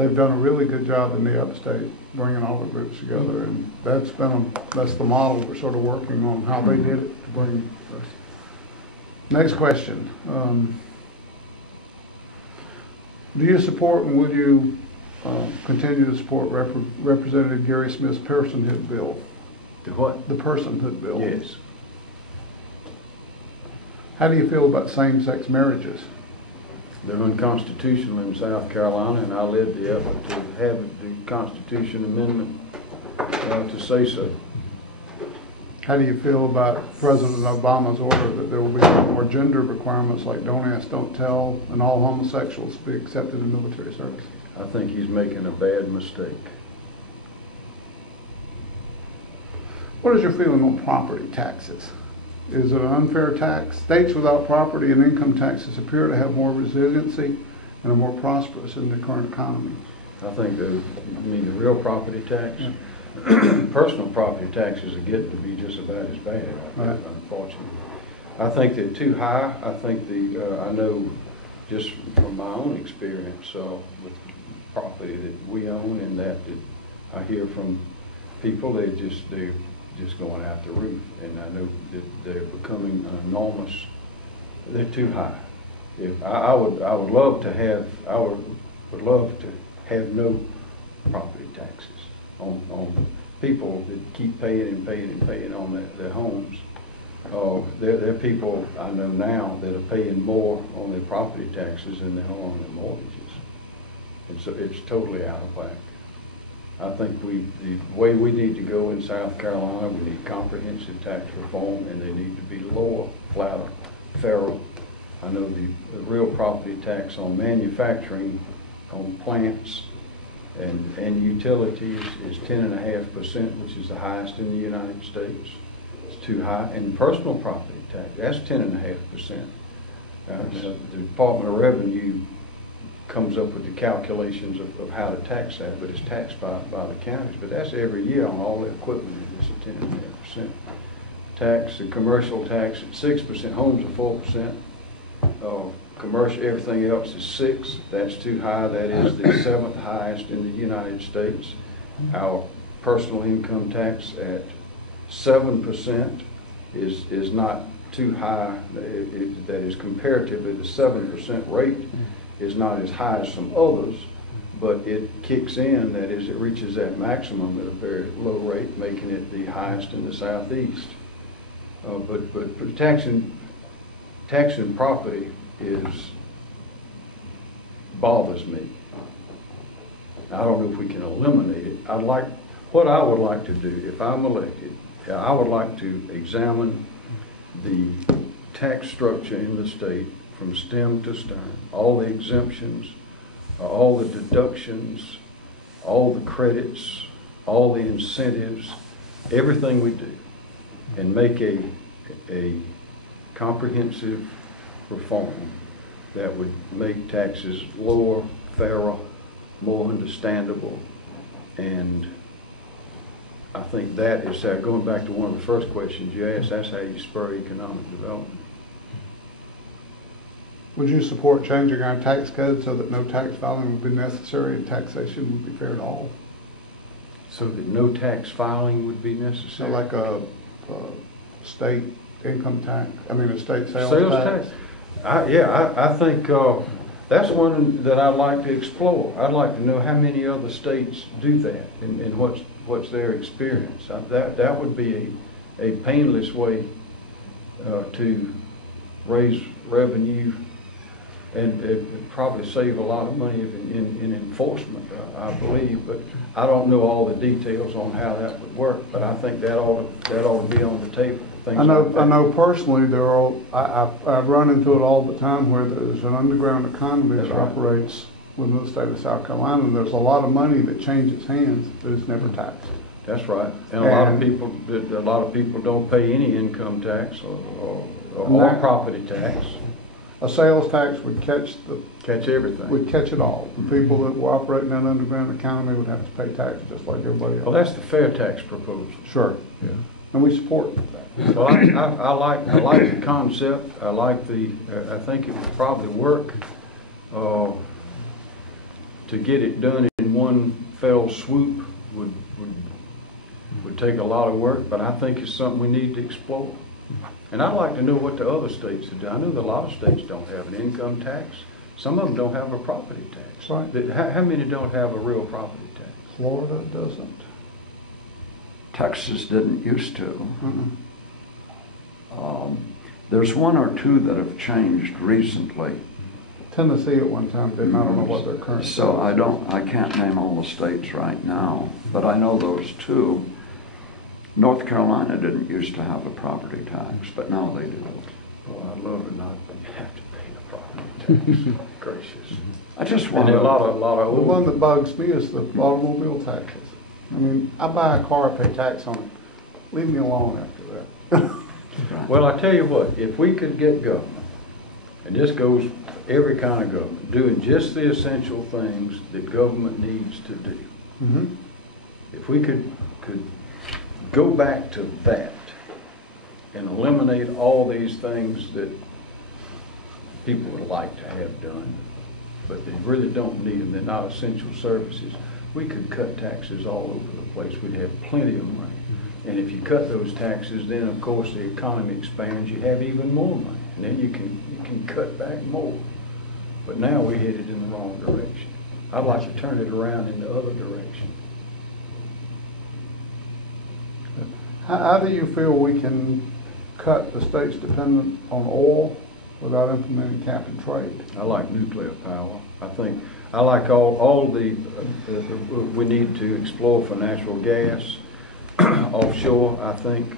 they've done a really good job in the upstate, bringing all the groups together, and that's the model we're sort of working on, how they did it to bring us. Next question. Do you support and would you continue to support Representative Gary Smith's personhood bill? The what? The personhood bill. Yes. How do you feel about same-sex marriages? They're unconstitutional in South Carolina, and I led the effort to have the Constitution Amendment to say so. How do you feel about President Obama's order that there will be more gender requirements like don't ask, don't tell, and all homosexuals be accepted in military service? I think he's making a bad mistake. What is your feeling on property taxes? Is it an unfair tax? States without property and income taxes appear to have more resiliency and are more prosperous in the current economy. I think you mean the real property tax? Yeah. Personal property taxes are getting to be just about as bad, Right. Unfortunately. I think they're too high. I think I know just from my own experience with property that we own and that I hear from people, they're just going out the roof, and I know that they're becoming enormous. They're too high. If I would love to have no property taxes on people that keep paying and paying and paying on their homes. There are people I know now that are paying more on their property taxes than they are on their mortgages, and so it's totally out of whack. I think the way we need to go in South Carolina, we need comprehensive tax reform, and they need to be lower, flatter, fairer. I know the real property tax on manufacturing, on plants, and utilities is 10.5%, which is the highest in the United States. It's too high. And personal property tax, that's 10.5%. The Department of Revenue comes up with the calculations of how to tax that, but it's taxed by the counties. But that's every year on all the equipment. It's a 10.5% tax. The commercial tax at 6%. Homes are 4%. Commercial, everything else is 6%. That's too high. That is the 7th highest in the United States. Our personal income tax at 7% is not too high. That is comparatively the 7% rate is not as high as some others, but it kicks in, that is, it reaches that maximum at a very low rate, making it the highest in the Southeast. But taxing property bothers me. I don't know if we can eliminate it. What I would like to do, if I'm elected, I would like to examine the tax structure in the state from stem to stern, all the exemptions, all the deductions, all the credits, all the incentives, everything we do, and make a comprehensive reform that would make taxes lower, fairer, more understandable. And I think that is going back to one of the first questions you asked, that's how you spur economic development. Would you support changing our tax code so that no tax filing would be necessary and taxation would be fair to all? So that no tax filing would be necessary? So like a state income tax, a state sales tax? I think that's one that I'd like to explore. I'd like to know how many other states do that and what's their experience. That would be a painless way to raise revenue, and it would probably save a lot of money in enforcement, I believe. But I don't know all the details on how that would work. But I think that ought to be on the table. I know personally I run into it all the time where there's an underground economy that operates within the state of South Carolina, and there's a lot of money that changes hands that is never taxed. That's right, and a lot of people don't pay any income tax or property tax. A sales tax would catch everything. Would catch it all. The people that were operating that underground economy would have to pay tax just like everybody else. Well, that's the fair tax proposal. Sure. Yeah. And we support that. Well, I like the concept. I think it would probably work to get it done in one fell swoop would take a lot of work, but I think it's something we need to explore. And I'd like to know what the other states have done. I know that a lot of states don't have an income tax. Some of them don't have a property tax. Right. How many don't have a real property tax? Florida doesn't. Texas didn't used to. Mm-mm. There's one or two that have changed recently. Tennessee at one time didn't. I don't know what their current. So I can't name all the states right now, but I know those two. North Carolina didn't used to have a property tax, but now they do. Well, I'd love to not have to pay a property tax. Gracious. I just And want there are a lot of The old. one that bugs me is the automobile taxes. I mean, I buy a car, I pay tax on it. Leave me alone after that. Well, I tell you what, if we could get government, and this goes for every kind of government, doing just the essential things that government needs to do. Mm-hmm. If we could go back to that and eliminate all these things that people would like to have done, but they really don't need them, they're not essential services, we could cut taxes all over the place. We'd have plenty of money. And if you cut those taxes, then of course the economy expands, you have even more money. And then you can cut back more. But now we're headed in the wrong direction. I'd like to turn it around in the other direction. How do you feel we can cut the states dependent on oil without implementing cap and trade? I like nuclear power. I like all the we need to explore for natural gas, offshore. I think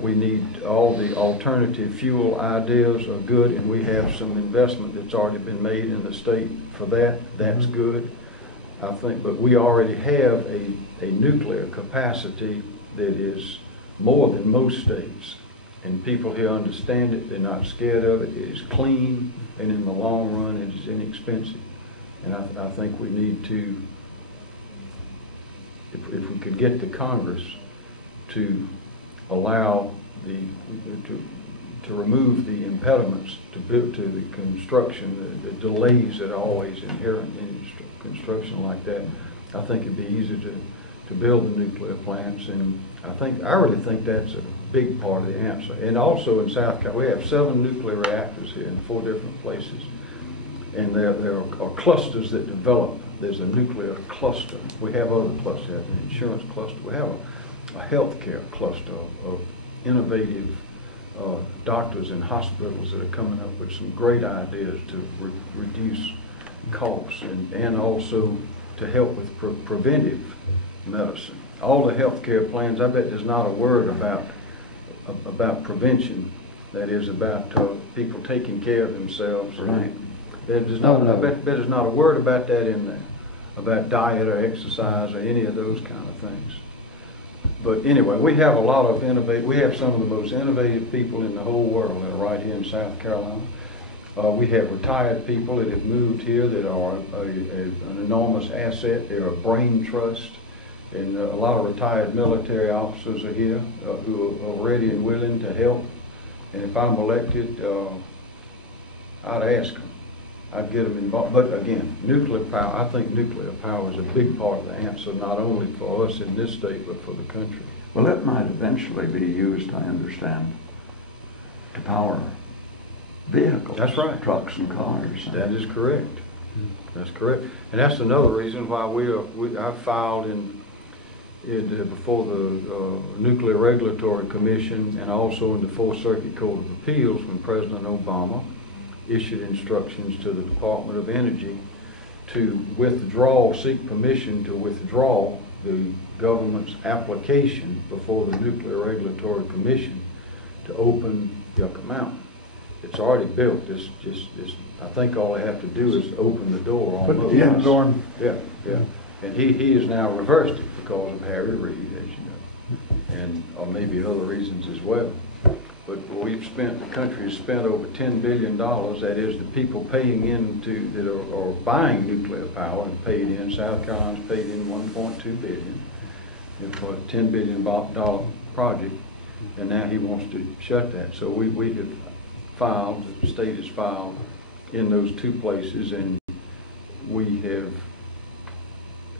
we need all the alternative fuel ideas are good, and we have some investment that's already been made in the state for that. That's good. I think, but we already have a nuclear capacity that is more than most states, and people here understand it. They're not scared of it. It is clean, and in the long run, it is inexpensive. And I think we need to, if we could get the Congress to allow to remove the impediments to the construction, the delays that are always inherent in construction like that, I think it'd be easier to build the nuclear plants. And I really think that's a big part of the answer. And also in South Carolina, we have 7 nuclear reactors here in 4 different places. And there are clusters that develop. There's a nuclear cluster. We have other clusters. We have an insurance cluster. We have a healthcare cluster of innovative doctors and hospitals that are coming up with some great ideas to reduce costs and also to help with preventive medicine. All the healthcare plans, I bet there's not a word about prevention. That is about people taking care of themselves. Right. There's not, I bet there's not a word about that in there, about diet or exercise or any of those kind of things. But anyway, we have a lot of we have some of the most innovative people in the whole world that are right here in South Carolina. We have retired people that have moved here that are an enormous asset. They're a brain trust. And a lot of retired military officers are here who are ready and willing to help. And if I'm elected, I'd ask them. I'd get them involved. But again, nuclear power, I think nuclear power is a big part of the answer, not only for us in this state, but for the country. Well, it might eventually be used, I understand, to power vehicles. That's right. Trucks and cars. That is correct. That's correct. And that's another reason why I filed before the Nuclear Regulatory Commission and also in the Fourth Circuit Court of Appeals when President Obama issued instructions to the Department of Energy to seek permission to withdraw the government's application before the Nuclear Regulatory Commission to open Yucca Mountain. It's already built. I think all they have to do is open the door almost. Put the end door. Yeah. And he has now reversed it because of Harry Reid, as you know, and or maybe other reasons as well. But the country has spent over $10 billion, that is the people paying into, that are buying nuclear power and paid in. South Carolina's paid in $1.2 billion for a $10 billion project, and now he wants to shut that. So we have filed, the state has filed in those 2 places, and we have